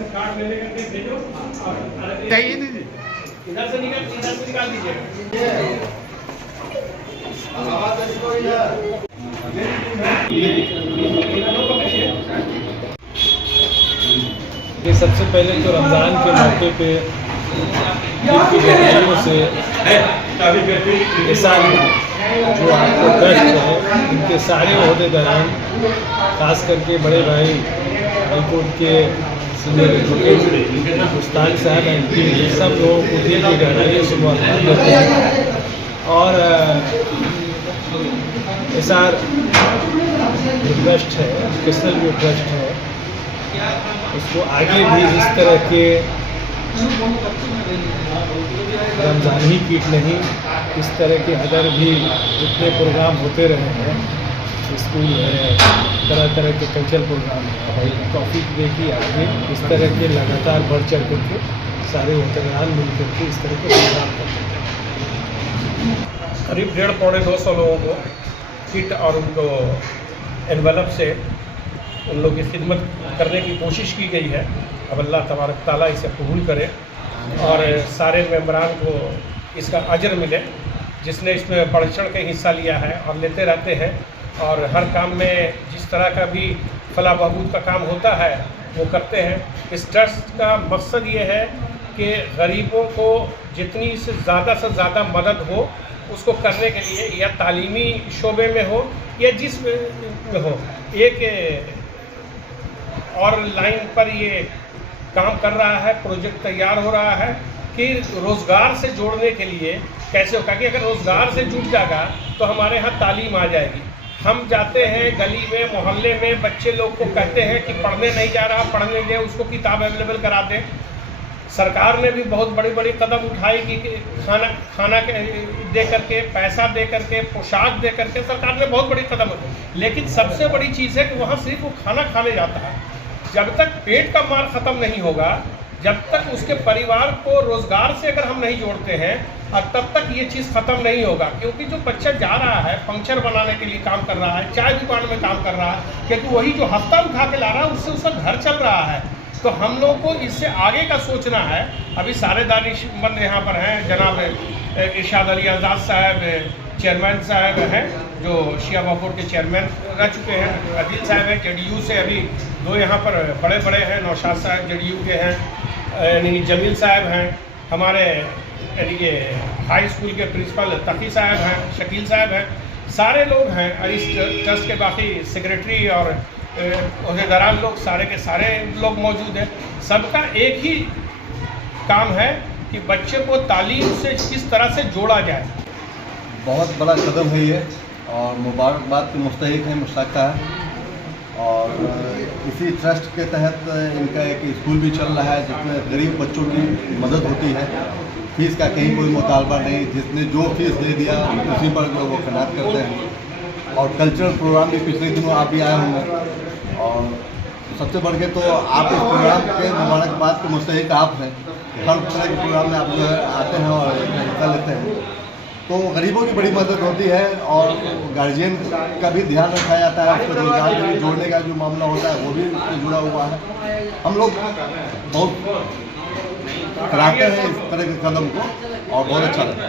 से कार्ड ले लेकर भेजो और चाहिए नहीं इधर से निकाल दीजिए। ये सबसे पहले तो रमज़ान के मौके पे जिनकी गरीबों से ऐसा जो आपको कष्ट है, इनके सारे अहदेदारान, खास करके बड़े भाई हाईकोर्ट के सीनियर एडवोकेट मुस्ताक साहब एमपी, सब लोगों को दिल की गहराइयों से मुबारकबाद देते हैं। और ऐसा जो ट्रस्ट है, एजुकेशनल जो ट्रस्ट है, उसको आगे भी इस तरह के रमज़ानी किट नहीं, इस तरह के अदर भी जितने प्रोग्राम होते रहे हैं, स्कूल है, तरह तरह के कल्चरल प्रोग्राम है, टॉपिक देखिए आगे इस तरह के लगातार बढ़ चढ़ करके सारे होतेदार मिल करके इस तरह के प्रोग्राम करते हैं। करीब 150-200 लोगों को किट और उनको एनवलप से उन लोगों की खिदमत करने की कोशिश की गई है। अब अल्लाह तबारक ताला इसे कबूल करे और सारे मेंबरान को इसका अजर मिले, जिसने इसमें बढ़ चढ़ के हिस्सा लिया है और लेते रहते हैं। और हर काम में जिस तरह का भी फलाह बहबूद का काम होता है वो करते हैं। इस ट्रस्ट का मकसद ये है कि गरीबों को जितनी से ज़्यादा मदद हो उसको करने के लिए, या तालीमी शोबे में हो या जिस में हो, एक और लाइन पर ये काम कर रहा है, प्रोजेक्ट तैयार हो रहा है कि रोज़गार से जोड़ने के लिए कैसे होगा कि अगर रोज़गार से जुड़ जाएगा तो हमारे यहाँ तालीम आ जाएगी। हम जाते हैं गली में, मोहल्ले में, बच्चे लोग को कहते हैं कि पढ़ने नहीं जा रहा, पढ़ने दे, उसको किताब अवेलेबल करा दें। सरकार ने भी बहुत बड़ी कदम उठाई कि खाना दे करके, पैसा दे करके, पोशाक दे करके सरकार ने बहुत बड़ी कदम उठाई। लेकिन सबसे बड़ी चीज़ है कि वहाँ सिर्फ वो खाना खाने जाता है। जब तक पेट का मार ख़त्म नहीं होगा, जब तक उसके परिवार को रोज़गार से अगर हम नहीं जोड़ते हैं, और तब तक ये चीज़ ख़त्म नहीं होगा। क्योंकि जो बच्चा जा रहा है, पंक्चर बनाने के लिए काम कर रहा है, चाय दुकान में काम कर रहा है, क्योंकि वही जो हफ्ता उठा के ला रहा है उससे उसका घर चल रहा है। तो हम लोग को इससे आगे का सोचना है। अभी सारे दानिशमंद यहाँ पर हैं, जनाब इरशाद अली आज़ाद साहब चेयरमैन साहब हैं, जो शिया वफद के चेयरमैन रह चुके हैं। अदिल साहब हैं जेडीयू से, अभी 2 यहाँ पर बड़े हैं, नौशाद साहब जेडीयू के हैं, यानी जमील साहब हैं, हमारे यानी कि हाई स्कूल के प्रिंसिपल तकी साहब हैं, शकील साहब हैं, सारे लोग हैं। और इस ट्रस्ट के बाकी सेक्रेटरी और अहदेदारान लोग, सारे के सारे लोग मौजूद हैं। सबका एक ही काम है कि बच्चे को तालीम से किस तरह से जोड़ा जाए। बहुत बड़ा कदम है ये, और मुबारकबाद के मुस्तहिक है मुश्ताक साहब। और इसी ट्रस्ट के तहत इनका एक स्कूल भी चल रहा है जिसमें गरीब बच्चों की मदद होती है। फीस का कहीं कोई मुतालबा नहीं, जिसने जो फीस दे दिया उसी पर जो वो खिदमत करते हैं। और कल्चरल प्रोग्राम भी पिछले दिनों आप भी आए होंगे, और सबसे बढ़ के तो आप इस प्रोग्राम के मुबारकबाद के मुस्तहिक आप हैं। हर तरह के प्रोग्राम में आप जो है आते हैं और हिस्सा लेते हैं, तो गरीबों की बड़ी मदद होती है। और गार्जियन का भी ध्यान रखा जाता है, उसको रोजगार से जोड़ने का जो मामला होता है वो भी उससे जुड़ा हुआ है। हम लोग बहुत कराते हैं इस तरह के कदम को, और बहुत अच्छा लगता है।